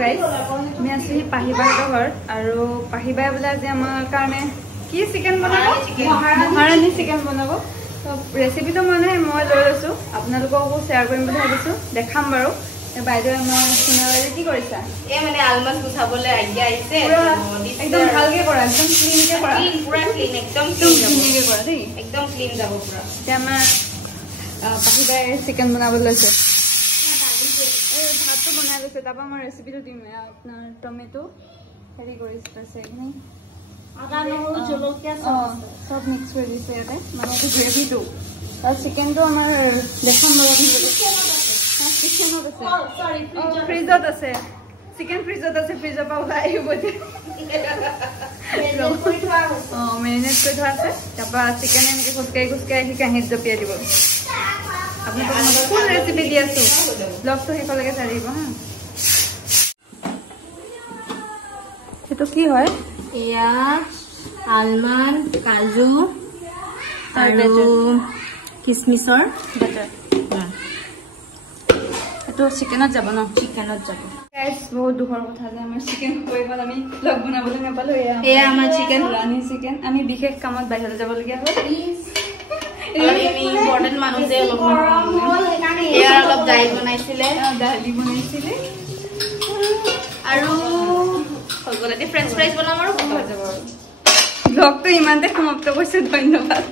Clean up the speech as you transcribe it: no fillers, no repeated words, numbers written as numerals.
guys আমি আছো পাহিবাৰ ঘৰত আৰু পাহিবাই বোলে আজি আমাৰ কাৰণে কি চিকেন বনাব মহাৰাণী চিকেন বনাব ৰেচিপিটো মানে মই লৈ লৈছো আপোনালোককো শ্বেয়াৰ কৰিম বুলি ভাবিছো দেখাম বাৰু বাইদেউ মই সোণালী কি কৰিছা এই মানে আলমন্ড গুছাবলৈ আইডিয়া আহিছে একদম ভালকে কৰা একদম ক্লিনকে কৰা পুৰা ক্লিন একদম ক্লিনকে কৰা দেই একদম ক্লিন যাব পুৰা এতিয়া আমাৰ পাহিবাই চিকেন বনাবলৈ লৈছে ভাতটো বনাই লৈছে তাৰপৰা মই ৰেচিপিটো দিম আপোনাৰ টমেটো হেৰি কৰিছে আদা নহৰু জলকীয়া সব মিক্স কৰি দিছে ইয়াতে মানে গ্ৰেভিটো আৰু চিকেনটো আমাৰ দেখাম বাৰু ফ্ৰিজত আছে চিকেন ফ্ৰিজত আছে ফ্ৰিজৰ পৰা ওলাই আহিব মেৰিনেট কৰি থোৱা আছে তাৰপৰা চিকেন এনেকৈ খোজকাঢ়ি খোজকাঢ়ি আহি কাঁহীত জপিয়াই দিব আপোনালোকক ফুল ৰেচিপি দি আছো ব্লগটো শেষলৈকে চাই দিব হা সেইটো কি হয় এয়া আলমন্ড কাজু আৰু কিচমিচৰ বাটাৰ এইটো চিকেনত যাব ন চিকেনত যাব গাইজ বহুত দুখৰ কথা যে আমাৰ চিকেন হৈ গ'ল আমি ব্লগ বনাবলৈ নাপালো এয়া আমাৰ চিকেন ৰাণী চিকেন আমি বিশেষ কামত বাহিৰলৈ যাবলগীয়া হ'ল ইম্পৰ্টেণ্ট মানুহ যে অলপ দাইল বনাইছিলে আৰু হৈ গ'ল এতিয়া ফ্ৰেঞ্চ ফ্ৰাইজ বনাম আৰু হৈ যাব আৰু ব্লগটো ইমানতে সমাপ্ত কৰিছো ধন্যবাদ